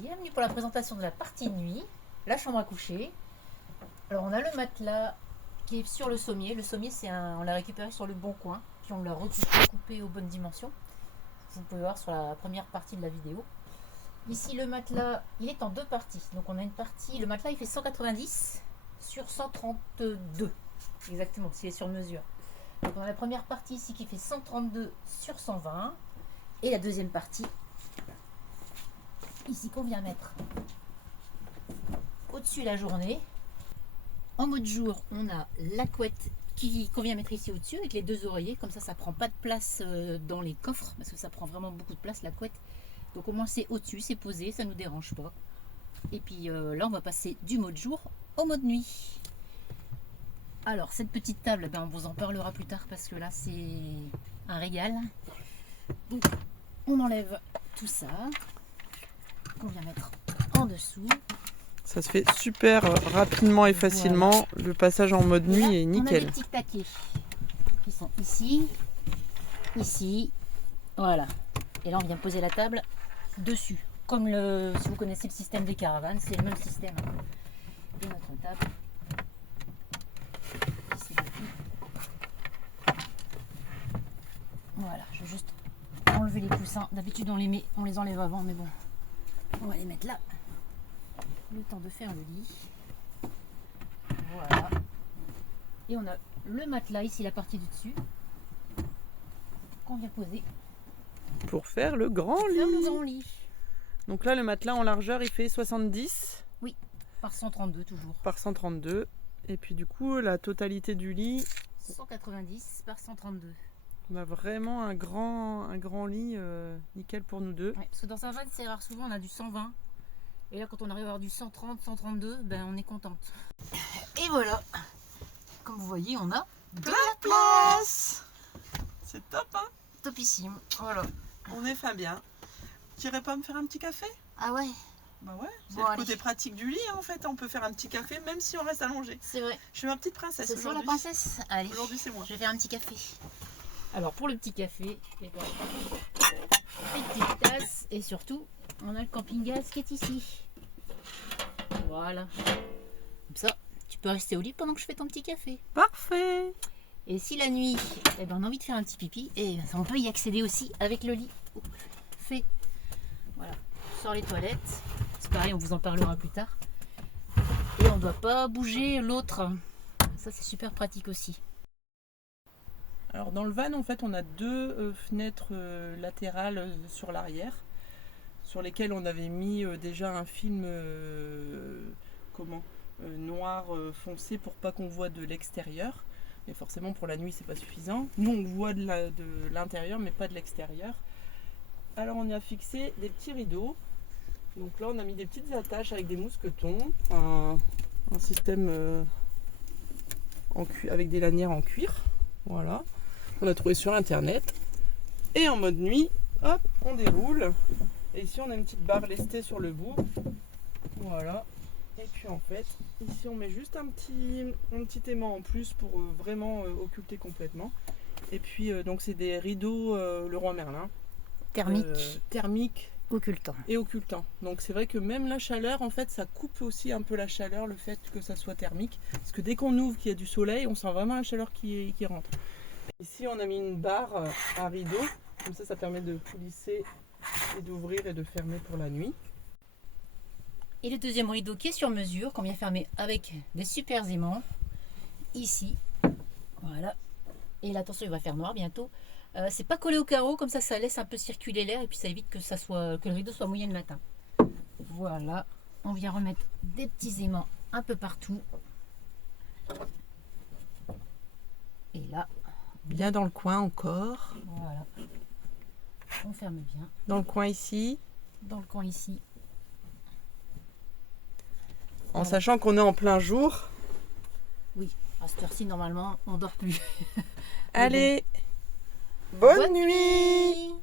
Bienvenue pour la présentation de la partie nuit, la chambre à coucher. Alors on a le matelas qui est sur le sommier. Le sommier, on l'a récupéré sur le bon coin, puis on l'a recoupé aux bonnes dimensions. Vous pouvez voir sur la première partie de la vidéo. Ici le matelas, il est en deux parties. Donc on a une partie, le matelas il fait 190 sur 132, exactement, s'il est sur mesure. Donc on a la première partie ici qui fait 132 sur 120 et la deuxième partie ici qu'on vient mettre au-dessus la journée. En mode jour, on a la couette qu'on vient mettre ici au-dessus avec les deux oreillers, comme ça prend pas de place dans les coffres parce que ça prend vraiment beaucoup de place la couette. Donc au moins c'est au-dessus, c'est posé, ça nous dérange pas. Et puis là on va passer du mode jour au mode nuit. Alors cette petite table, on vous en parlera plus tard parce que là c'est un régal. Donc on enlève tout ça qu'on vient mettre en dessous. Ça se fait super rapidement et facilement. Voilà. Le passage en mode nuit est nickel. On a des petits taquets qui sont ici, ici, voilà. Et là on vient poser la table dessus. Comme si vous connaissez le système des caravanes, c'est le même système de notre table. Voilà, je vais juste enlever les coussins. D'habitude on les enlève avant, mais bon, on va les mettre là. Le temps de faire le lit. Voilà. Et on a le matelas ici, la partie du dessus, qu'on vient poser pour faire le grand lit. Donc là, le matelas en largeur, il fait 70. Oui, par 132 toujours. Par 132. Et puis du coup, la totalité du lit 190 par 132. On a vraiment un grand lit nickel pour nous deux. Ouais, parce que dans un van, c'est rare. Souvent, on a du 120. Et là, quand on arrive à avoir du 130, 132, on est contente. Et voilà. Comme vous voyez, on a de la place. C'est top, hein? Topissime. Voilà. On est fin bien. Tu irais pas me faire un petit café? Ah ouais? Bah ouais, c'est bon, le côté pratique du lit en fait. On peut faire un petit café même si on reste allongé. C'est vrai. Je suis ma petite princesse aujourd'hui. C'est ça la princesse? Allez. Aujourd'hui, c'est moi. Je vais faire un petit café. Alors pour le petit café, une petite tasse et surtout on a le camping-gaz qui est ici. Voilà. Comme ça, tu peux rester au lit pendant que je fais ton petit café. Parfait. Et si la nuit, on a envie de faire un petit pipi, on peut y accéder aussi avec le lit fait. Voilà. Sur les toilettes. C'est pareil, on vous en parlera plus tard. Et on ne doit pas bouger l'autre. Ça c'est super pratique aussi. Alors dans le van en fait on a deux fenêtres latérales sur l'arrière sur lesquelles on avait mis déjà un film noir foncé pour pas qu'on voit de l'extérieur. Mais forcément pour la nuit c'est pas suffisant. Nous on voit de l'intérieur mais pas de l'extérieur. Alors on y a fixé des petits rideaux. Donc là on a mis des petites attaches avec des mousquetons, un système avec des lanières en cuir. Voilà. On a trouvé sur internet. Et en mode nuit, hop, on déroule. Et ici on a une petite barre lestée sur le bout. Voilà. Et puis en fait, ici on met juste un petit aimant en plus pour vraiment occulter complètement. Et puis donc c'est des rideaux Leroy Merlin. Thermiques. Occultant. Et occultant. Donc c'est vrai que même la chaleur, en fait, ça coupe aussi un peu la chaleur, le fait que ça soit thermique. Parce que dès qu'on ouvre, qu'il y a du soleil, on sent vraiment la chaleur qui rentre. Ici, on a mis une barre à rideau. Comme ça permet de coulisser et d'ouvrir et de fermer pour la nuit. Et le deuxième rideau qui est sur mesure, qu'on vient fermer avec des super aimants. Ici. Voilà. Et là, attention, il va faire noir bientôt. C'est pas collé au carreau, comme ça laisse un peu circuler l'air et puis ça évite que le rideau soit mouillé le matin. Voilà, on vient remettre des petits aimants un peu partout. Et là, bien dans le coin encore. Voilà, on ferme bien. Dans le coin ici. Dans le coin ici. En sachant qu'on est en plein jour. Oui, à cette heure-ci normalement on dort plus. Allez. Bonne nuit.